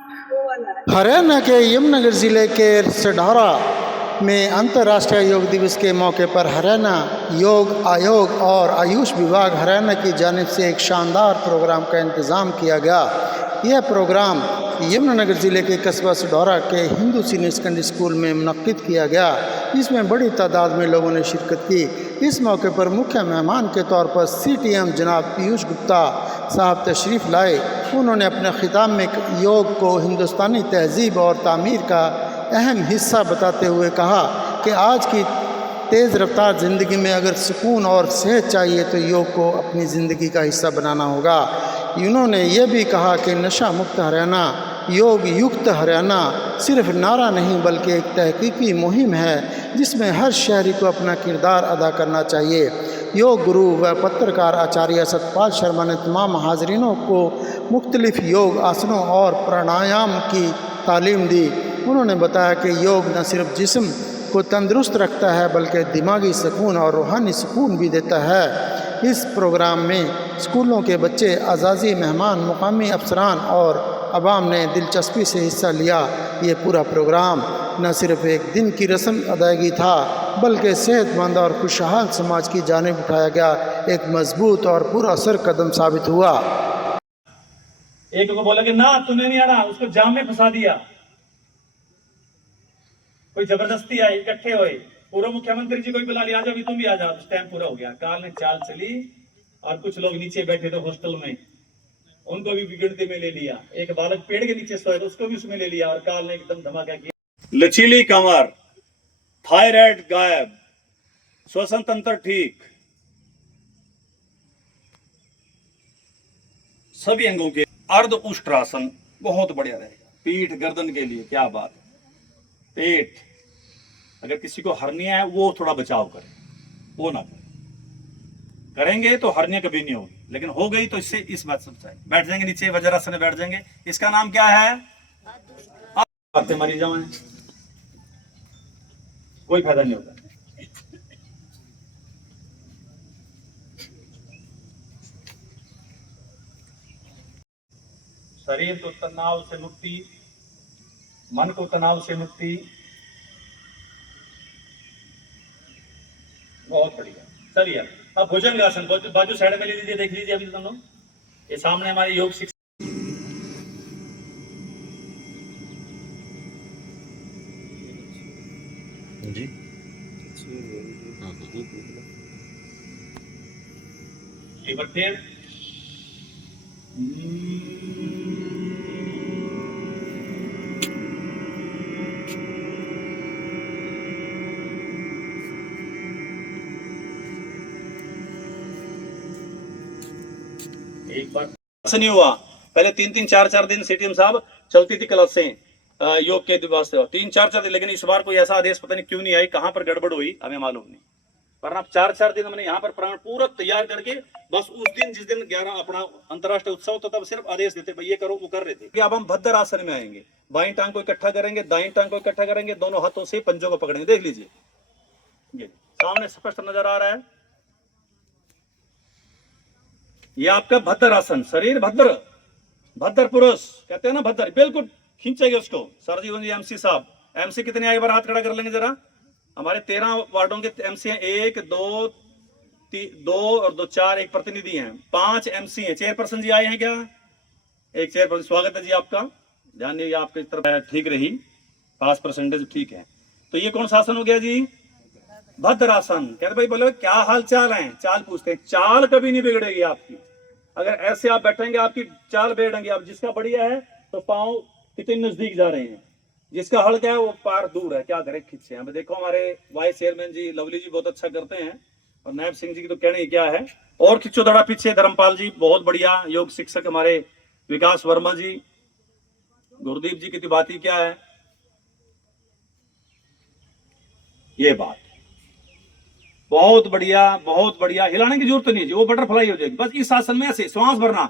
हरियाणा के यमुनानगर ज़िले के सढौरा में अंतर्राष्ट्रीय योग दिवस के मौके पर हरियाणा योग आयोग और आयुष विभाग हरियाणा की जानिब से एक शानदार प्रोग्राम का इंतज़ाम किया गया। यह प्रोग्राम यमुनानगर ज़िले के कस्बा सढौरा के हिंदू सीनियर सेकेंडरी स्कूल में मुनक्किद किया गया। इसमें बड़ी तादाद में लोगों ने शिरकत की। इस मौके पर मुख्य मेहमान के तौर पर CTM जनाब पीयूष गुप्ता साहब तशरीफ़ लाए। उन्होंने अपने खिताब में योग को हिंदुस्तानी तहज़ीब और तामीर का अहम हिस्सा बताते हुए कहा कि आज की तेज़ रफ्तार ज़िंदगी में अगर सुकून और सेहत चाहिए तो योग को अपनी ज़िंदगी का हिस्सा बनाना होगा। उन्होंने ये भी कहा कि नशा मुक्त हरियाणा, योग युक्त हरियाणा सिर्फ नारा नहीं बल्कि एक तहकीकी मुहिम है जिसमें हर शहरी को अपना किरदार अदा करना चाहिए। योग गुरु व पत्रकार आचार्य सतपाल शर्मा ने तमाम हाज़रीनों को मुख्तलिफ योग आसनों और प्राणायाम की तालीम दी। उन्होंने बताया कि योग न सिर्फ जिस्म को तंदुरुस्त रखता है बल्कि दिमागी सुकून और रूहानी सुकून भी देता है। इस प्रोग्राम में स्कूलों के बच्चे, आज़ादी मेहमान, मुकामी अफसरान और अवाम ने दिलचस्पी से हिस्सा लिया। ये पूरा प्रोग्राम न सिर्फ एक दिन की रस्म अदायगी था बल्कि सेहतमंद और खुशहाल समाज की जानिब उठाया गया एक मजबूत और पुरअसर कदम साबित हुआ। एक को बोला कि ना तूने नहीं आना, उसको जाम में फंसा दिया। कोई जबरदस्ती आई, इकट्ठे हुए, पूर्व मुख्यमंत्री जी को भी बुला लिया, आजा भी तुम भी आ जाओ। टाइम पूरा हो गया, काल ने चाल चली और कुछ लोग नीचे बैठे थे हॉस्टल में, उनको भी गिनती में ले लिया। एक बालक पेड़ के नीचे सोया था, उसको भी उसमें ले लिया और काल ने एकदम धमाका किया। लचीली कमर, थायराइड गायब, श्वसन तंत्र ठीक, सभी अंगों के अर्ध उष्ट्रासन बहुत बढ़िया रहेगा। पीठ गर्दन के लिए क्या बात है। पेट, अगर किसी को हर्निया है वो थोड़ा बचाव करे, वो ना करे। करेंगे तो हर्निया कभी नहीं होगी, लेकिन हो गई तो इससे इस बात से बचाए। बैठ जाएंगे नीचे, वज्रासन में बैठ जाएंगे। इसका नाम क्या है? बातें मरी जाओ, कोई फायदा नहीं होता। शरीर को तनाव से मुक्ति, मन को तनाव से मुक्ति, बहुत बढ़िया। चलिए अब भुजंगासन, बाजू साइड में ले लीजिए, देख लीजिए अभी दोनों। ये सामने हमारे योग शिक्षक जी, एक बार फिर एक बार नहीं हुआ। पहले 3-3, 4-4 दिन CTM साहब चलती थी क्लासें योग के वास्ते, 3-4 दिन, लेकिन इस बार कोई ऐसा आदेश पता नहीं क्यों नहीं आई, कहां पर गड़बड़ हुई हमें मालूम नहीं। पर अब 4-4 दिन हमने यहाँ पर प्राण पूरा तैयार करके, बस उस दिन जिस दिन 11 अपना अंतर्राष्ट्रीय उत्सव तो तब सिर्फ आदेश देते भाई ये करो वो कर रहे थे कि अब हम भद्र आसन में आएंगे। बाईं टांग को इकट्ठा करेंगे, दाईं टांग को इकट्ठा करेंगे, दोनों हाथों से पंजों को पकड़ेंगे। देख लीजिए, ये सामने स्पष्ट नजर आ रहा है। ये आपका भद्र आसन, शरीर भद्र, भद्र पुरुष कहते हैं ना, भद्र, बिल्कुल खींचेगा उसको। सर जी MC साहब, MC कितने आए, बार हाथ खड़ा कर लेंगे जरा। हमारे 13 वार्डों के MC हैं, 1 2 2 और 2 4, एक प्रतिनिधि हैं, 5 MC हैं। चेयरपर्सन जी आए हैं क्या? एक चेयरपर्सन, स्वागत है जी आपका। ध्यान दीजिए आपकी तरफ ठीक रही, पास परसेंटेज ठीक है। तो ये कौन सा आसन हो गया जी? भद्रासन। कहते भाई बोले क्या हाल चाल है, चाल पूछते हैं। चाल कभी नहीं बिगड़ेगी आपकी, अगर ऐसे आप बैठेंगे आपकी चाल बिगड़ेंगी। आप जिसका बढ़िया है तो पांव कितने नजदीक जा रहे हैं, जिसका हल्का है वो पार दूर है, क्या करें खींचे। हमें देखो हमारे वाइस चेयरमैन जी लवली जी बहुत अच्छा करते हैं, और नायब सिंह जी की तो कहने ही क्या है। और खिंचो थोड़ा पीछे, धर्मपाल जी बहुत बढ़िया योग शिक्षक, हमारे विकास वर्मा जी, गुरुदीप जी की तो बात ही क्या है। ये बात बहुत बढ़िया, बहुत बढ़िया। हिलाने की जरूरत नहीं है, वो बटरफ्लाई हो जाएगी बस। इस आसन में ऐसे श्वास भरना,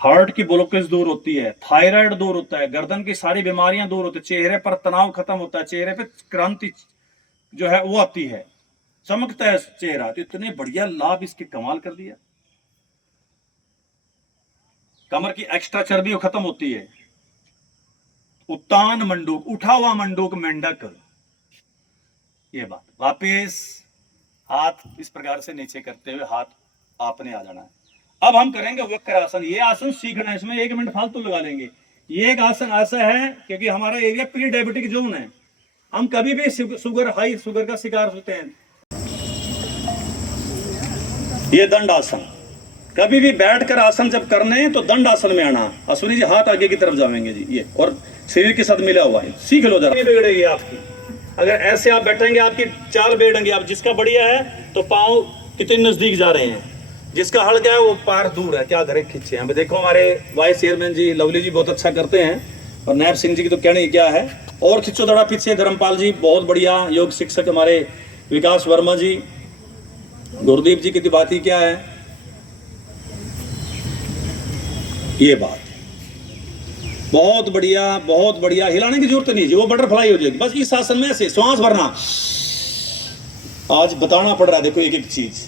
हार्ट की ब्लॉकेज दूर होती है, थायराइड दूर होता है, गर्दन की सारी बीमारियां दूर होती है, चेहरे पर तनाव खत्म होता है, चेहरे पे क्रांति जो है वो आती है, चमकता है चेहरा। तो इतने बढ़िया लाभ इसके कमाल कर दिया। कमर की एक्स्ट्रा चर्बी वो खत्म होती है। उत्तान मंडूक, उठा हुआ मंडूक, मेंढक, ये बात। वापिस हाथ इस प्रकार से नीचे करते हुए हाथ आपने आ जाना है। अब हम करेंगे वक्रासन। ये आसन सीखना है, इसमें 1 मिनट फालतू लगा लेंगे। ये एक आसन ऐसा है क्योंकि हमारा एरिया प्री डायबिटिक जोन है, हम कभी भी शुगर, हाई शुगर का शिकार होते हैं। ये दंड आसन, कभी भी बैठकर आसन जब करने हैं तो दंड आसन में आना। अश्विनी जी हाथ आगे की तरफ जाएंगे जी, ये और शरीर के साथ मिला हुआ है, सीख लो जरा। बिगड़ेगी आपकी, अगर ऐसे आप बैठेंगे आपकी चाल बिगड़ेंगे। आप जिसका बढ़िया है तो पाँव कितने नजदीक जा रहे हैं, जिसका हल्का है वो पार दूर है, क्या करें खींचे। हम देखो हमारे वाइस चेयरमैन जी लवली जी बहुत अच्छा करते हैं, और नायब सिंह जी की तो कहने क्या है। और खिंचो थोड़ा पीछे, धर्मपाल जी बहुत बढ़िया योग शिक्षक, हमारे विकास वर्मा जी, गुरदीप जी की बात ही क्या है। ये बात बहुत बढ़िया, बहुत बढ़िया। हिलाने की जरूरत नहीं है, वो बटरफ्लाई हो जाएगी बस इस आसन में। ऐसे श्वास भरना, आज बताना पड़ रहा है, देखो एक एक चीज।